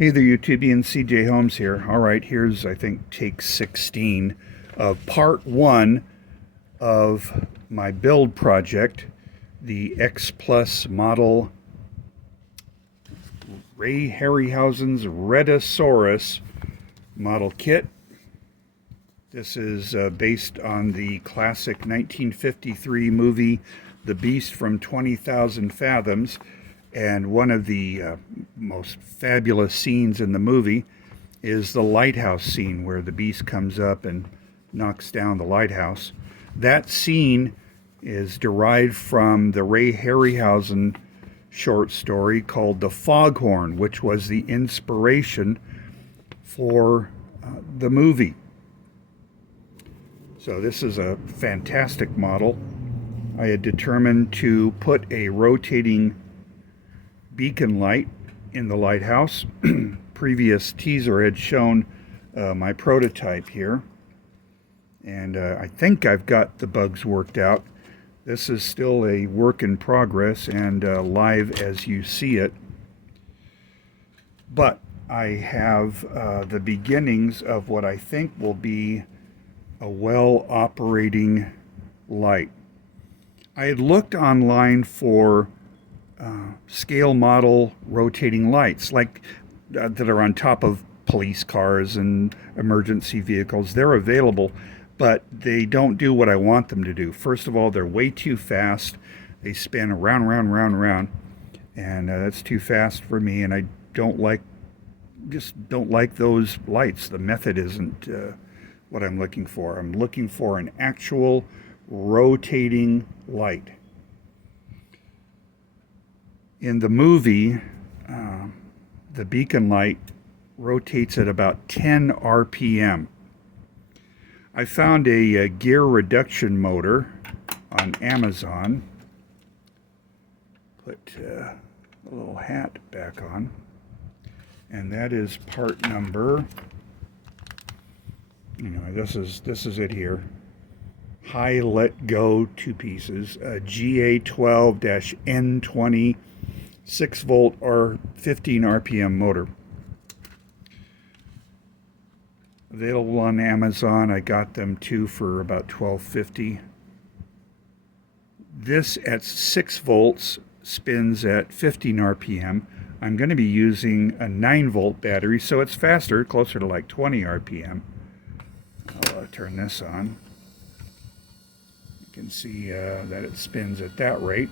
Hey there, YouTubian. CJ Holmes here. All right, here's, I think, take 16 of part 1 of my build project, the X Plus model Ray Harryhausen's Rhedosaurus model kit. This is based on the classic 1953 movie, The Beast from 20,000 Fathoms. And one of the most fabulous scenes in the movie is the lighthouse scene where the beast comes up and knocks down the lighthouse. That scene is derived from the Ray Harryhausen short story called The Foghorn, which was the inspiration for the movie. So this is a fantastic model. I had determined to put a rotating beacon light in the lighthouse. Previous teaser had shown my prototype here, and I think I've got the bugs worked out. This is still a work in progress and live as you see it, but I have the beginnings of what I think will be a well-operating light. I had looked online for scale model rotating lights like that are on top of police cars and emergency vehicles. They're available, but they don't do what I want them to do. First of all, they're way too fast. They spin around, and that's too fast for me, and I just don't like those lights. The method isn't what I'm looking for. I'm looking for an actual rotating light. In the movie, the beacon light rotates at about 10 RPM. I found a gear reduction motor on Amazon. Put a little hat back on. And that is part number, this is it here. High let go 2 pieces, GA12-N20 6 volt or 15 RPM motor. Available on Amazon. I got them too for about $12.50. This at 6 volts spins at 15 RPM. I'm going to be using a 9 volt battery, so it's faster, closer to like 20 RPM. I'll turn this on. You can see that it spins at that rate.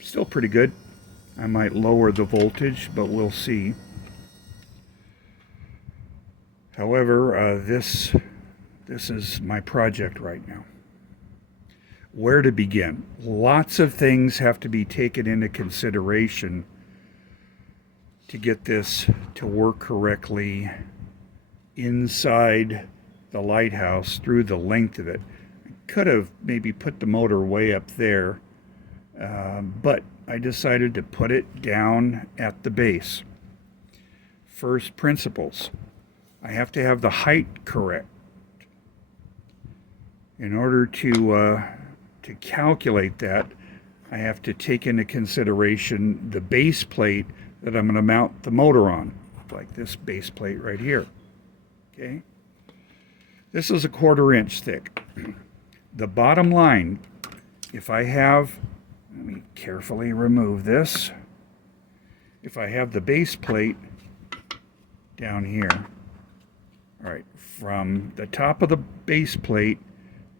Still pretty good. I might lower the voltage, but we'll see. However, this is my project right now. Where to begin? Lots of things have to be taken into consideration to get this to work correctly inside the lighthouse through the length of it. I could have maybe put the motor way up there, but I decided to put it down at the base. First principles. I have to have the height correct. In order to calculate that, I have to take into consideration the base plate that I'm going to mount the motor on, like this base plate right here. Okay? This is a 1/4 inch thick. The bottom line, if I have, let me carefully remove this. If I have the base plate down here, all right, from the top of the base plate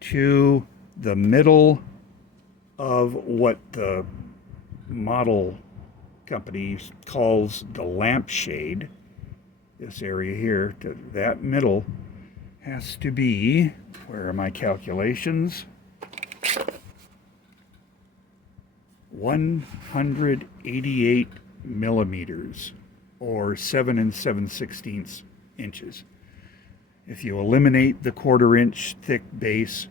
to the middle of what the model company calls the lampshade, this area here, to that middle has to be, where are my calculations? 188 millimeters, or 7 7/16 inches. If you eliminate the 1/4 inch thick base,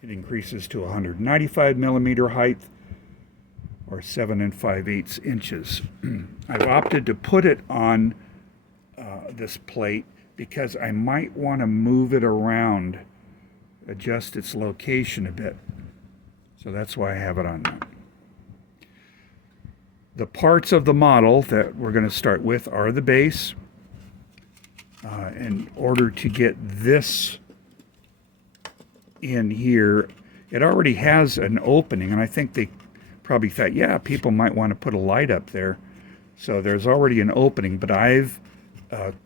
it increases to 195 millimeter height, or 7 5/8 inches. I've opted to put it on this plate because I might want to move it around, adjust its location a bit. So that's why I have it on that. The parts of the model that we're going to start with are the base. In order to get this in here, it already has an opening, and I think they probably thought, yeah, people might want to put a light up there. So there's already an opening, but I've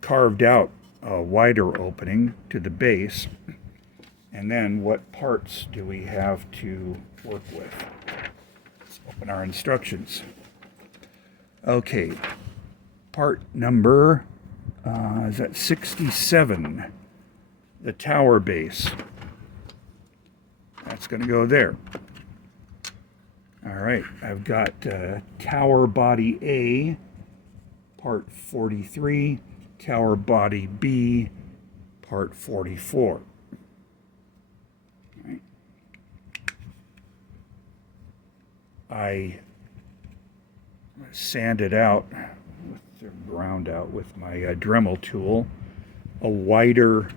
carved out a wider opening to the base. And then what parts do we have to work with? Let's open our instructions. Okay, part number, is that 67, the tower base. That's going to go there. All right, I've got tower body A, part 43, tower body B, part 44. All right. I sanded out, ground out with my Dremel tool, a wider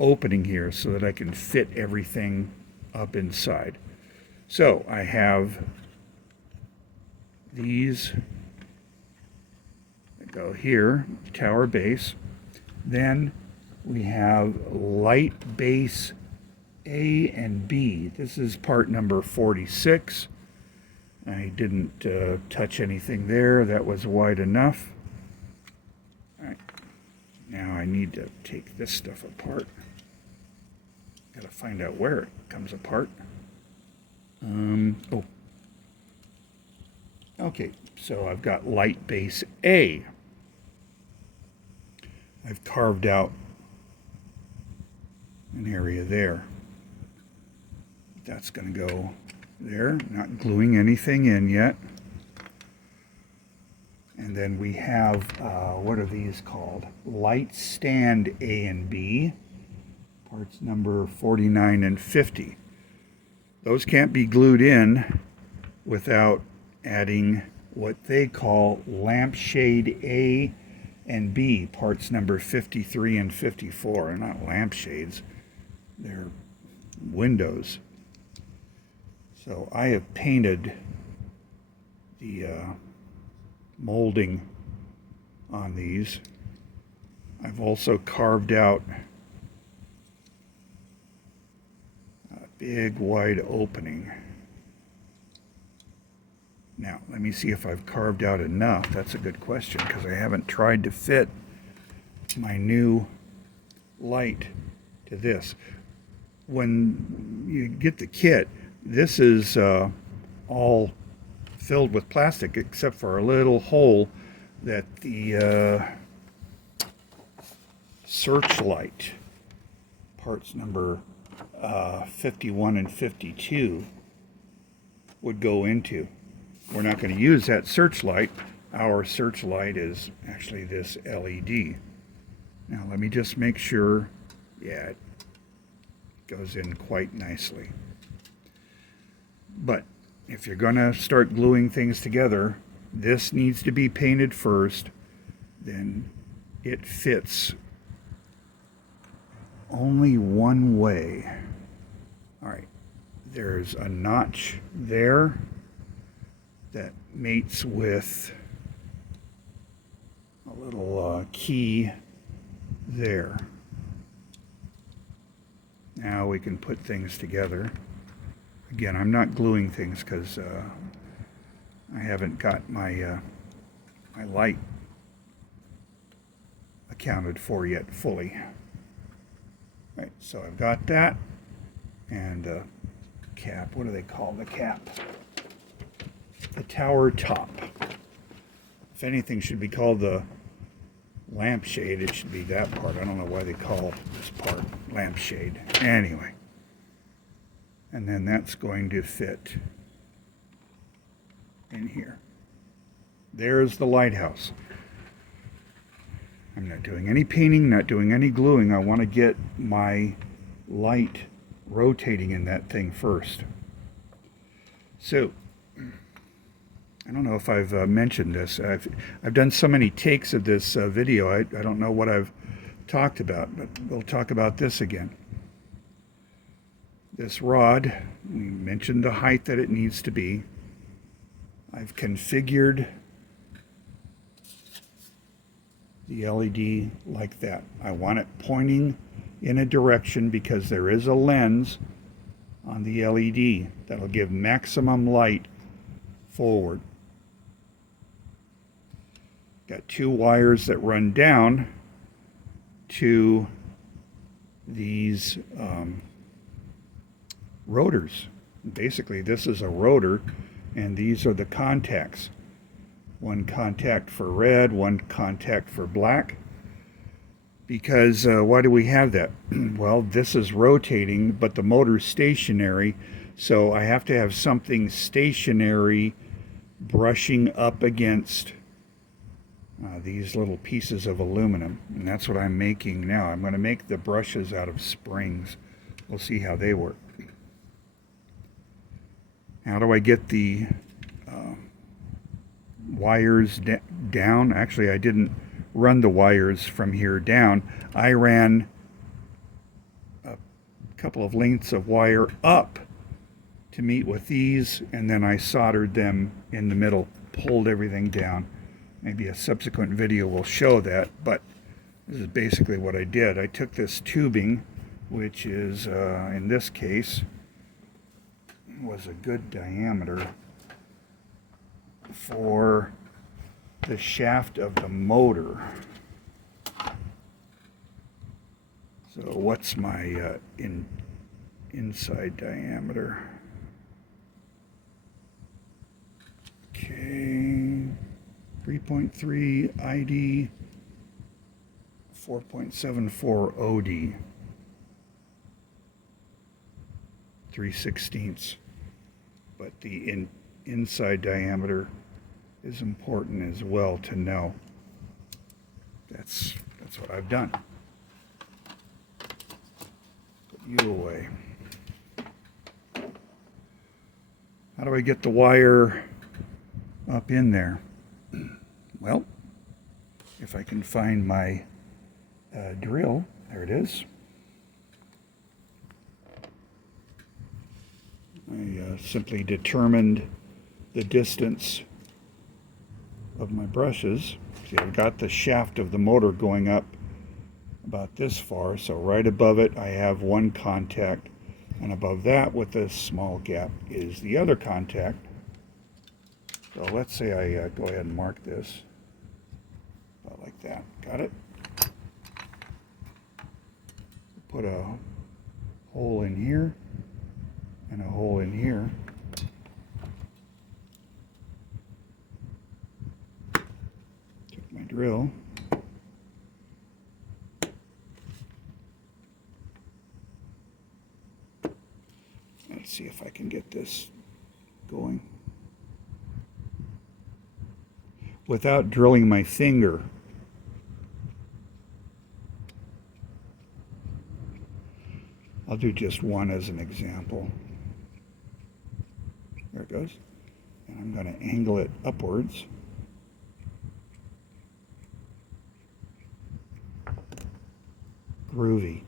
opening here so that I can fit everything up inside. So I have these that go here, tower base. Then we have light base A and B. This is part number 46. I didn't touch anything there. That was wide enough. All right. Now I need to take this stuff apart. Got to find out where it comes apart. Oh. Okay, so I've got light base A. I've carved out an area there. That's going to go there, not gluing anything in yet. And then we have, what are these called? Light stand A and B, parts number 49 and 50. Those can't be glued in without adding what they call lampshade A and B, parts number 53 and 54. They're not lampshades, they're windows. So I have painted the molding on these. I've also carved out a big wide opening. Now, let me see if I've carved out enough. That's a good question because I haven't tried to fit my new light to this. When you get the kit, this is all filled with plastic except for a little hole that the searchlight, parts number 51 and 52, would go into. We're not going to use that searchlight. Our searchlight is actually this LED. Now let me just make sure, yeah, it goes in quite nicely. But if you're going to start gluing things together, this needs to be painted first, then it fits only one way. All right, there's a notch there that mates with a little key there. Now we can put things together. Again, I'm not gluing things because I haven't got my my light accounted for yet fully. Right, so I've got that, and cap. What do they call the cap? The tower top. If anything should be called the lampshade, it should be that part. I don't know why they call this part lampshade. Anyway. And then that's going to fit in here. There's the lighthouse. I'm not doing any painting, not doing any gluing. I want to get my light rotating in that thing first. So, I don't know if I've mentioned this. I've done so many takes of this video, I don't know what I've talked about, but we'll talk about this again. This rod, we mentioned the height that it needs to be. I've configured the LED like that. I want it pointing in a direction because there is a lens on the LED that'll give maximum light forward. Got two wires that run down to these rotors. Basically, this is a rotor, and these are the contacts. One contact for red, one contact for black. Because why do we have that? Well, this is rotating, but the motor's stationary, so I have to have something stationary brushing up against these little pieces of aluminum, and that's what I'm making now. I'm going to make the brushes out of springs. We'll see how they work. How do I get the wires down? Actually, I didn't run the wires from here down. I ran a couple of lengths of wire up to meet with these, and then I soldered them in the middle, pulled everything down. Maybe a subsequent video will show that, but this is basically what I did. I took this tubing, which is, in this case, was a good diameter for the shaft of the motor. So what's my inside diameter? Okay, 3.3 ID, 4.74 OD, 3/16. But the inside diameter is important as well to know. That's what I've done. Put you away. How do I get the wire up in there? Well, if I can find my drill, there it is. I simply determined the distance of my brushes. See, I've got the shaft of the motor going up about this far, so right above it I have one contact, and above that with this small gap is the other contact. So let's say I go ahead and mark this about like that. Got it? Put a hole in here and a hole in here. Took my drill. Let's see if I can get this going without drilling my finger. I'll do just one as an example. There it goes. And I'm going to angle it upwards. Groovy.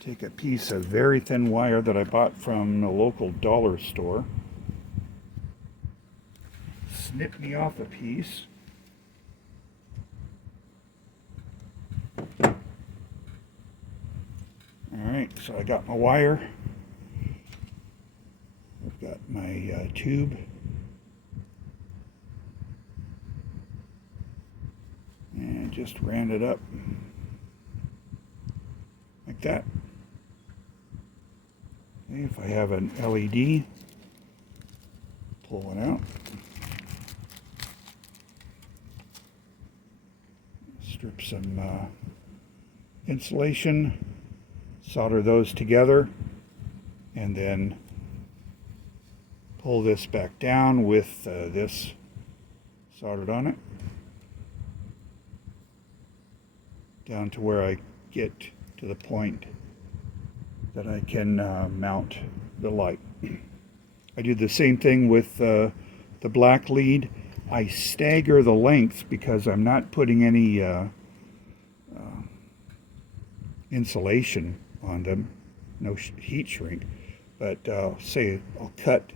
Take a piece of very thin wire that I bought from a local dollar store. Snip me off a piece. Alright, so I got my wire. I've got my tube. And just ran it up like that. Okay, if I have an LED, pull one out. Strip some insulation, solder those together, and then pull this back down with this soldered on it, down to where I get to the point that I can mount the light. I do the same thing with the black lead. I stagger the length because I'm not putting any insulation on them, no heat shrink, but say I'll cut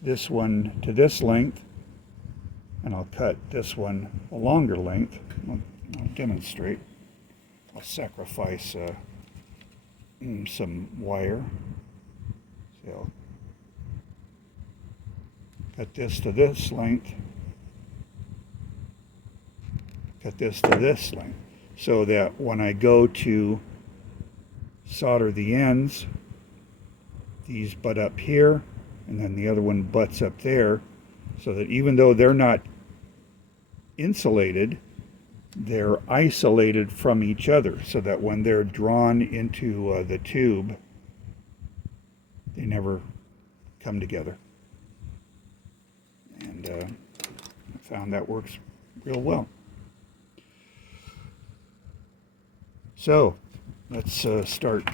this one to this length, and I'll cut this one a longer length. I'll demonstrate. I'll sacrifice some wire. So I'll cut this to this length. Cut this to this length. So that when I go to solder the ends, these butt up here, and then the other one butts up there, so that even though they're not insulated, they're isolated from each other, so that when they're drawn into the tube, they never come together. And I found that works real well. So let's start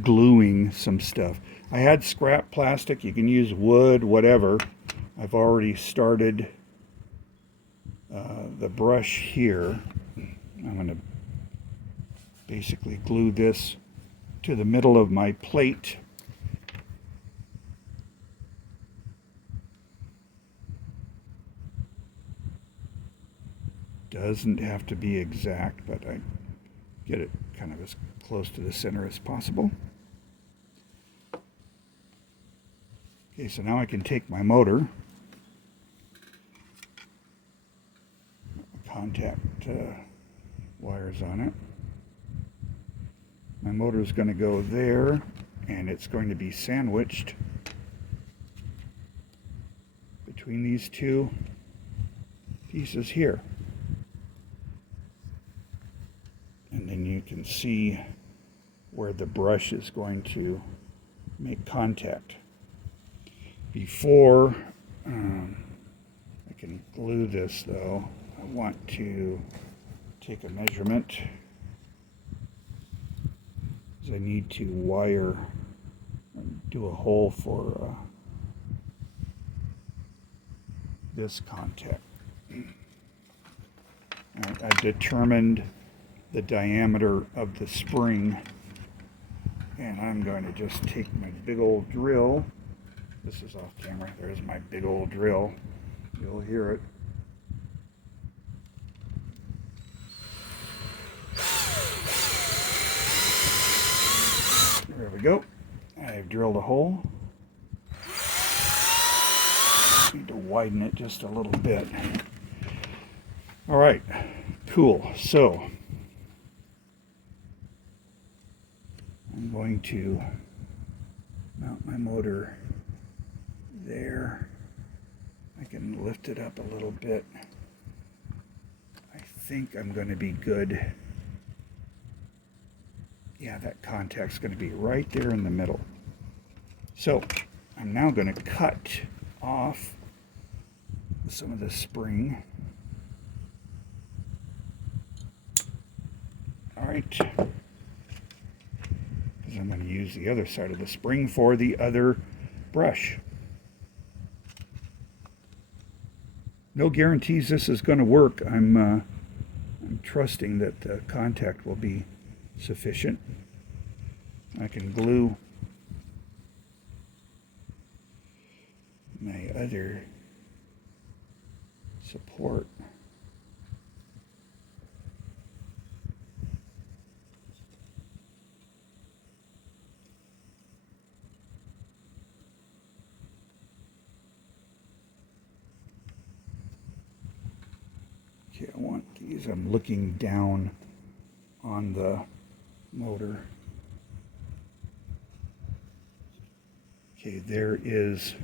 gluing some stuff. I had scrap plastic. You can use wood, whatever. I've already started the brush here. I'm going to basically glue this to the middle of my plate. Doesn't have to be exact, but I get it kind of as close to the center as possible. Okay, so now I can take my motor, contact wires on it. My motor is going to go there, and it's going to be sandwiched between these two pieces here. And then you can see where the brush is going to make contact. Before I can glue this, though, I want to take a measurement, because I need to wire, do a hole for this contact. I've determined the diameter of the spring, and I'm going to just take my big old drill. This is off camera. There's my big old drill. You'll hear it. There we go. I've drilled a hole. Need to widen it just a little bit. All right, cool. So I'm going to mount my motor there. I can lift it up a little bit. I think I'm going to be good. Yeah, that contact's going to be right there in the middle. So I'm now going to cut off some of the spring. All right. Because I'm going to use the other side of the spring for the other brush. No guarantees this is going to work. I'm trusting that the contact will be sufficient. I can glue my other support. Okay, I want these. I'm looking down on the motor. Okay, there is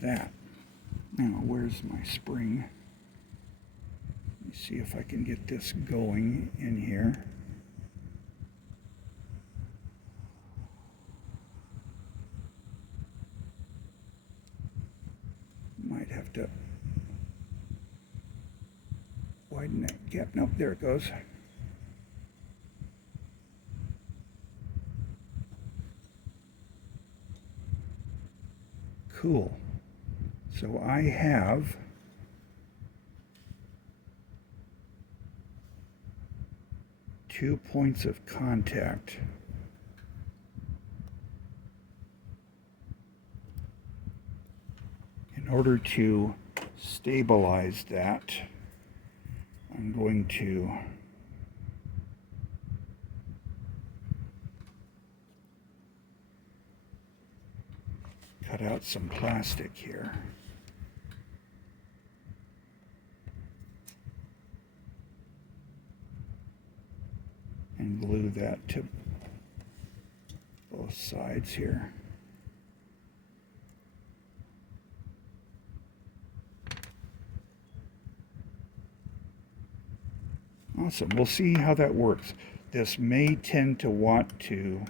that. Now, where's my spring? Let me see if I can get this going in here. Might have to widen that gap. Nope, there it goes. Cool. So I have two points of contact order to stabilize that, I'm going to cut out some plastic here. And glue that to both sides here. Awesome. We'll see how that works. This may tend to want to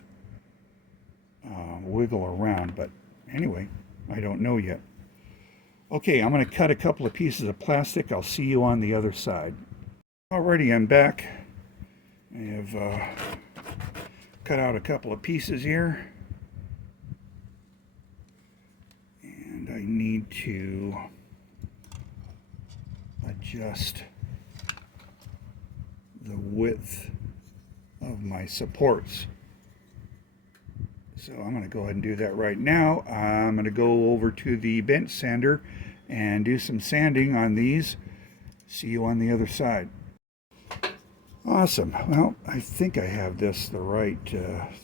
wiggle around, but anyway, I don't know yet. Okay, I'm going to cut a couple of pieces of plastic. I'll see you on the other side. Alrighty, I'm back. I have cut out a couple of pieces here. And I need to adjust the width of my supports. So I'm going to go ahead and do that right now. I'm going to go over to the bench sander and do some sanding on these. See you on the other side. Awesome. Well, I think I have this the right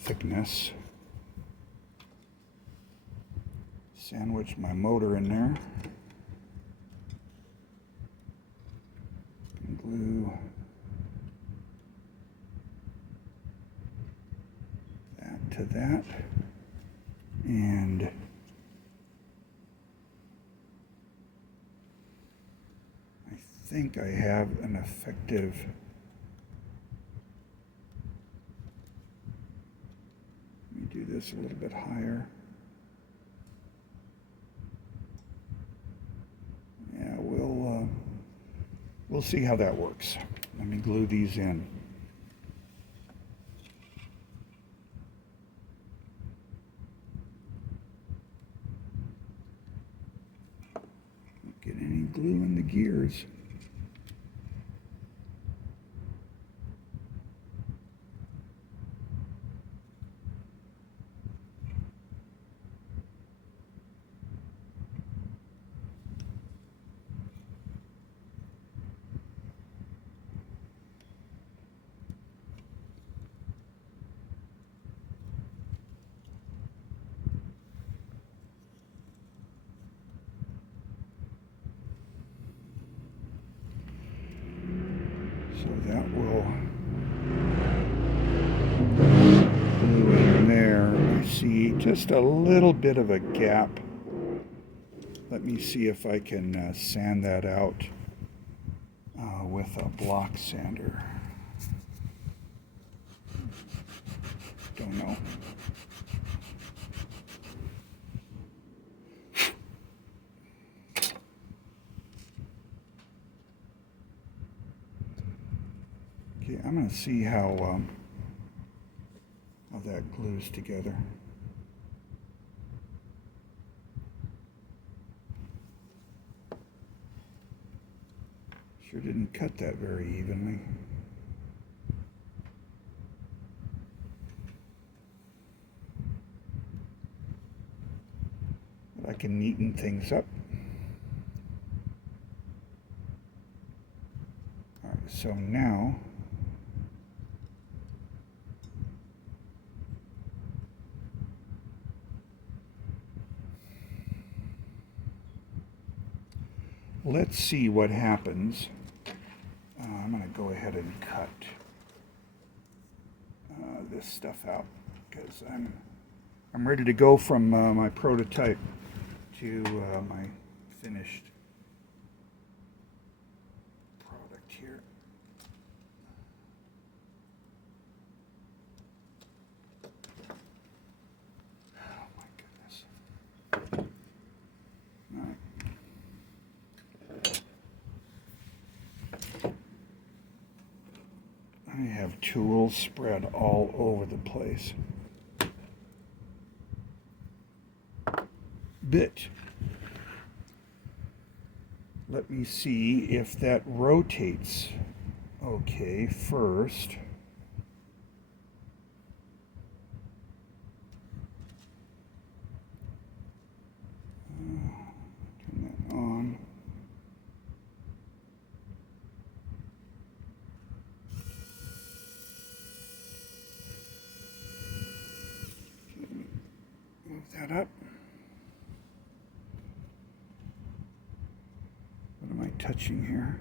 thickness. Sandwich my motor in there. Glue that to that. And I think I have an effective do this a little bit higher. Yeah, we'll see how that works. Let me glue these in. Don't get any glue in the gears. So that will glue in there. I see just a little bit of a gap. Let me see if I can sand that out with a block sander. Don't know. Okay, I'm going to see how that glues together. Sure didn't cut that very evenly. But I can neaten things up. All right, so now let's see what happens. I'm going to go ahead and cut this stuff out because I'm ready to go from my prototype to my finished product here. Oh my goodness. All right. I have tools spread all over the place. Bit. Let me see if that rotates. Okay, first. Turn that up. What am I touching here?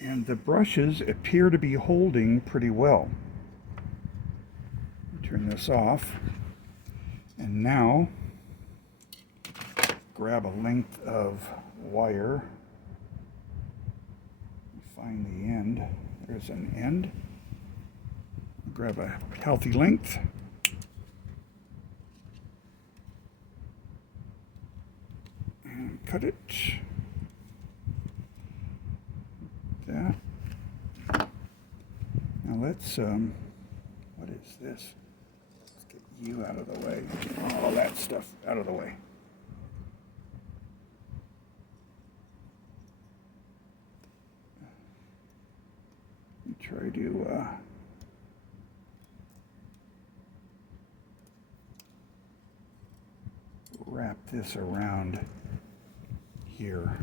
And the brushes appear to be holding pretty well. Turn this off. And now, grab a length of wire. Find the end. There's an end. Grab a healthy length. And cut it. That. Now let's, what is this? Let's get you out of the way. All that stuff out of the way. Try to wrap this around here.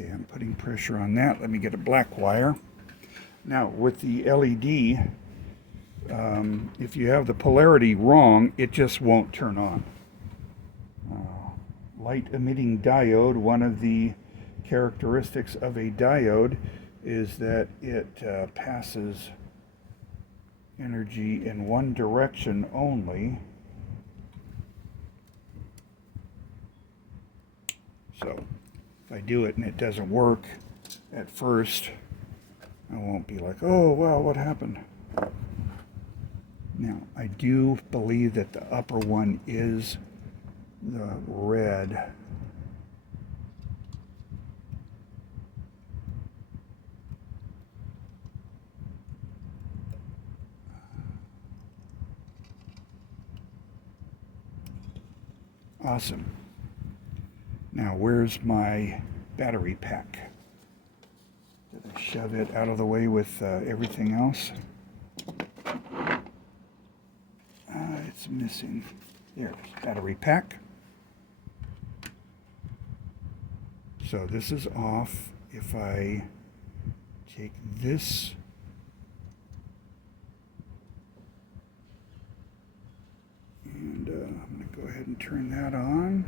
Okay, I'm putting pressure on that. Let me get a black wire. Now, with the LED, if you have the polarity wrong, it just won't turn on. Light emitting diode, one of the characteristics of a diode is that it passes energy in one direction only. So, if I do it and it doesn't work at first, I won't be like, oh, well, what happened? Now, I do believe that the upper one is the red. Awesome. Now, where's my battery pack? Did I shove it out of the way with everything else? It's missing. There's battery pack. So this is off. If I take this and I'm going to go ahead and turn that on.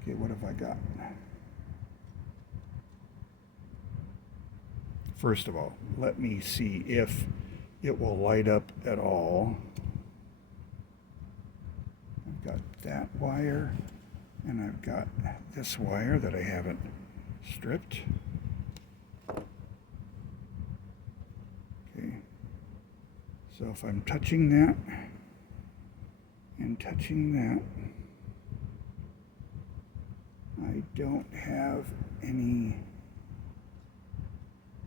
Okay, what have I got? First of all, let me see if it will light up at all. I've got that wire, and I've got this wire that I haven't stripped. Okay, so if I'm touching that and touching that, I don't have any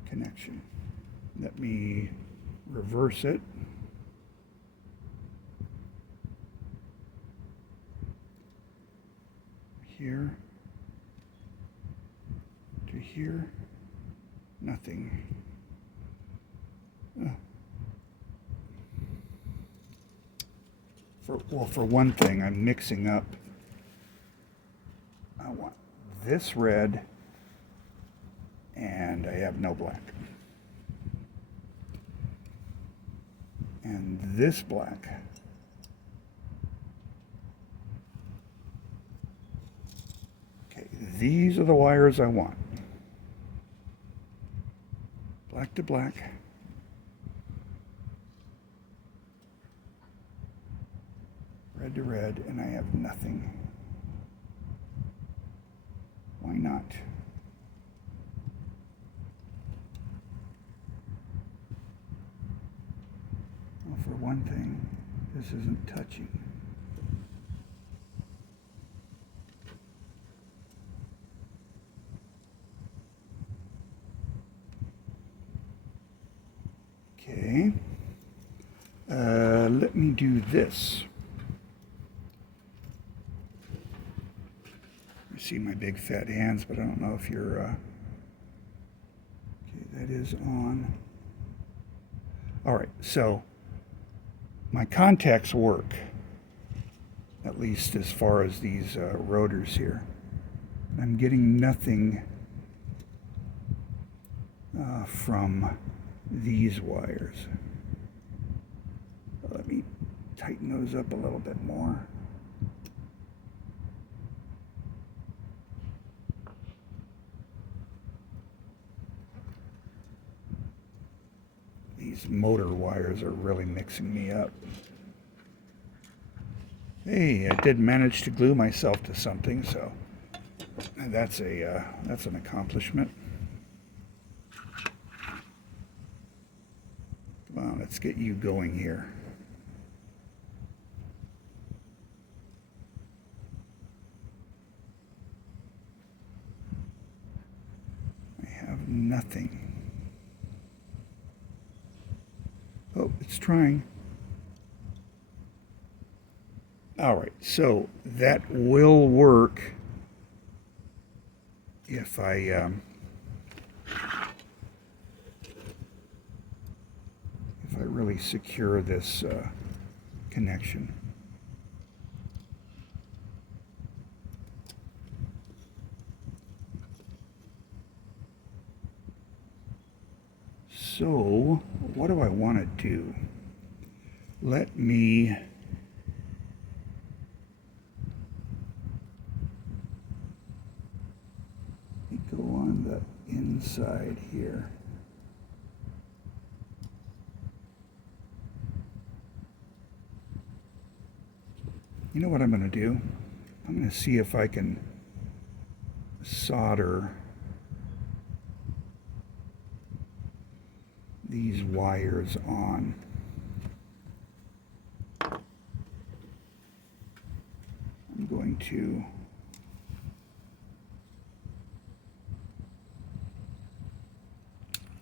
connection. Let me reverse it. Here to here, nothing. For one thing, I'm mixing up. I want this red, and I have no black. And this black. Okay, these are the wires I want. Black to black. Red to red, and I have nothing. Why not? Well, for one thing, this isn't touching. Okay. Let me do this. You see my big fat hands, but I don't know if you're... Okay, that is on. All right, so my contacts work, at least as far as these rotors here. I'm getting nothing from these wires. Let me tighten those up a little bit more. These motor wires are really mixing me up. Hey, I did manage to glue myself to something, so that's an accomplishment. Come on, let's get you going here. I have nothing. Oh, it's trying. All right, so that will work if I really secure this connection. So, what do I want to do? Let me go on the inside here. You know what I'm going to do? I'm going to see if I can solder these wires on. I'm going to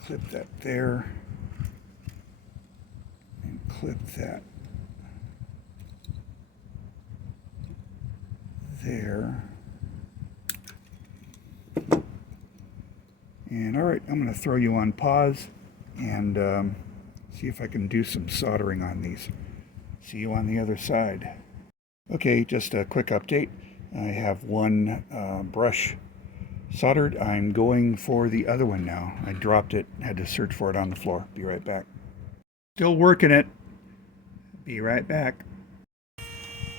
clip that there and clip that there. And all right, I'm going to throw you on pause and see if I can do some soldering on these. See you on the other side. Okay, just a quick update. I have one brush soldered. I'm going for the other one now. I dropped it, had to search for it on the floor. Be right back. Still working it. Be right back.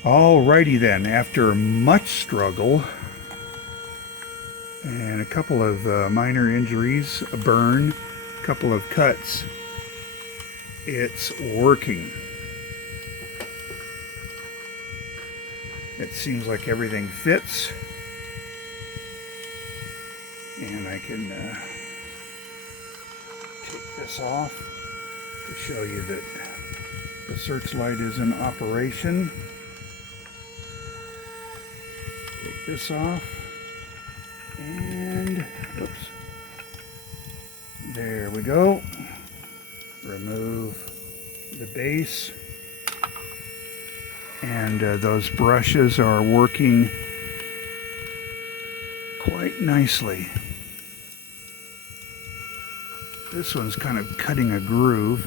Alrighty then, after much struggle and a couple of minor injuries, a burn, a couple of cuts, it's working. It seems like everything fits, and I can take this off to show you that the searchlight is in operation. Take this off, and oops, there we go. Remove the base, and those brushes are working quite nicely. This one's kind of cutting a groove,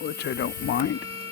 which I don't mind.